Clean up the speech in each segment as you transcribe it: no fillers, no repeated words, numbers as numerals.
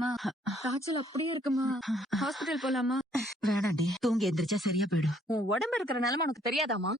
மா காய்ச்சல் அப்படியே இருக்குமா? ஹாஸ்பிடல் போலாமா? வேணாண்டி, தூங்கி எந்திரிச்சா சரியா போயிடும். உன் உடம்பு இருக்கிற நிலைமை உனக்கு தெரியாதாமா?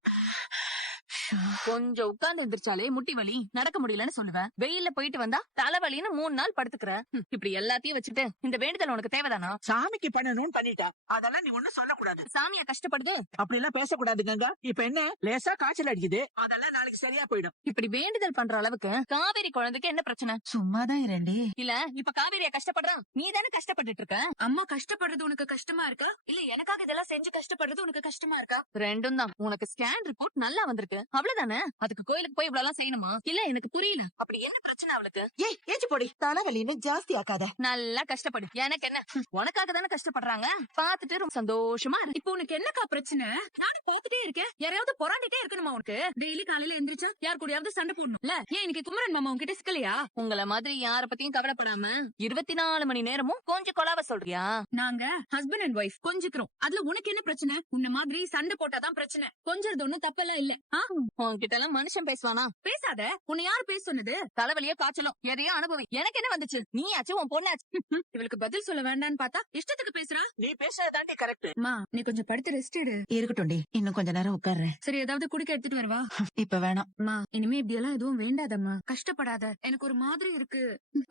கொஞ்சம் உட்கார்ந்து எந்திரிச்சாலே முட்டி வலி, நடக்க முடியலன்னு சொல்லுவேன். வெயில்ல போயிட்டு வந்தா தலைவலின்னு 3 நாள் படுத்துக்கிற. இப்படி எல்லாத்தையும் வச்சுட்டு இந்த வேண்டுதல் உனக்கு தேவைதானா? சாமிக்கு பண்ணணும்னு பண்ணிட்டா, அதெல்லாம் நீ ஒண்ணும் சொல்லக்கூடாது. சாமியா கஷ்டப்படுது? அப்படி எல்லாம் பேசக்கூடாது கங்கா. இப்ப என்ன, லேசா காய்ச்சல் அடிக்குது, அதெல்லாம் நாளைக்கு சரியா போயிடும். இப்படி வேண்டுதல் பண்ற அளவுக்கு காவேரி குழந்தைக்கு என்ன பிரச்சனை? சும்மாதான் இரண்டி. இல்ல இப்ப காவேரியா கஷ்டப்படுறான், நீ தானே கஷ்டப்பட்டுட்டு இருக்க. அம்மா கஷ்டப்படுறது உனக்கு கஷ்டமா இருக்கா, இல்ல எனக்காக இதெல்லாம் செஞ்சு கஷ்டப்படுறது உனக்கு கஷ்டமா இருக்கா? ரெண்டும் தான். உனக்கு ஸ்கேன் ரிப்போர்ட் நல்லா வந்திருக்கு, அவ்வளவுதானே. அதுக்கு கோயிலுக்கு போய் இவ்வளவு செய்யணுமா? இல்ல எனக்கு புரியல, அப்படி என்ன பிரச்சனை அவளுக்கு? ஏய், ஏச்சு போடி, தலைவலின்னு ஜாஸ்தி ஆக்காத. நல்லா கஷ்டப்படு, எனக்கு என்ன? உனக்காக தானே கஷ்டப்படுறாங்க, பாத்துட்டு ரொம்ப சந்தோஷமா இரு. இப்போ உனக்கு என்னக்கா பிரச்சனை? நானும் பாத்துட்டே இருக்கேன், யாரையாவது பொறாண்டிட்டே இருக்கணுமா உனக்கு? டெய்லி காலையில எந்திரிச்சா யார் கூடயாவது சண்டை போடணும் இல்ல? ஏன் இன்னைக்கு குமரன் மாமா உன்கிட்ட சிக்கலையா? உங்கள மாதிரி யார பத்தியும் கவலைப்படாம 24 மணி நேரமும் கொஞ்சம் கொலாவ சொல்றியா? நாங்க ஹஸ்பண்ட் அண்ட் ஒய்ஃப் கொஞ்சிக்கிறோம், அதுல உனக்கு என்ன பிரச்சனை? உன்ன மாதிரி சண்டை போட்டாதான் பிரச்சனை, கொஞ்சறது ஒண்ணும் தப்பெல்லாம் இல்ல. உன்கிட்ட எல்லாம் மனுஷன் பேசுவானா? பேசாத. உன்னை யாரு பேச சொன்னது? தலைவலியோ காய்ச்சலும் எதையோ அனுபவி, எனக்கு என்ன வந்துச்சு? நீயாச்சு உன் பொண்ணாச்சு. இவளுக்கு பதில் சொல்ல வேண்டான்னு பார்த்தா இஷ்டத்துக்கு பேசுறா. நீ பேசுறதாண்டி கரெக்ட். மா நீ கொஞ்சம் படுத்து ரெஸ்ட் எடு. இருக்கட்டும்டி, இன்னும் கொஞ்ச நேரம் உட்கார்றேன். சரி, ஏதாவது குடிக்க எடுத்துட்டு வரவா? இப்ப வேணாம். மா இனிமே இப்படி எல்லாம் எதுவும் வேண்டாதம்மா, கஷ்டப்படாத. எனக்கு ஒரு மாதிரி இருக்கு,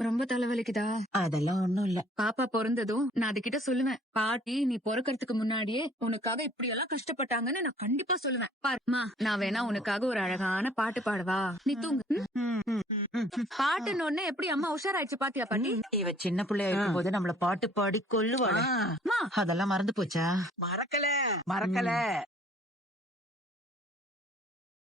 ரொம்ப தலைவலிக்குதா? அதெல்லாம் ஒண்ணும் இல்ல. பாப்பா பிறந்ததும் நான் அதுகிட்ட சொல்லுவேன், பாட்டி நீ பிறக்கறதுக்கு முன்னாடியே உனக்காக இப்படி எல்லாம் கஷ்டப்பட்டாங்கன்னு நான் கண்டிப்பா சொல்லுவேன். பாருமா, நான் வேணா உனக்காக ஒரு அழகான பாட்டு பாடவா? நீ தூங்கு. பாட்டுன்னு ஒண்ணு எப்படி அம்மா உஷாராயிடுச்சு பாத்தியா பாட்டி? இவ சின்ன பிள்ளையா இருக்கும் போது நம்மள பாட்டு பாடி கொல்லுவாள். அதெல்லாம் மறந்து போச்சா? மறக்கல மறக்கல.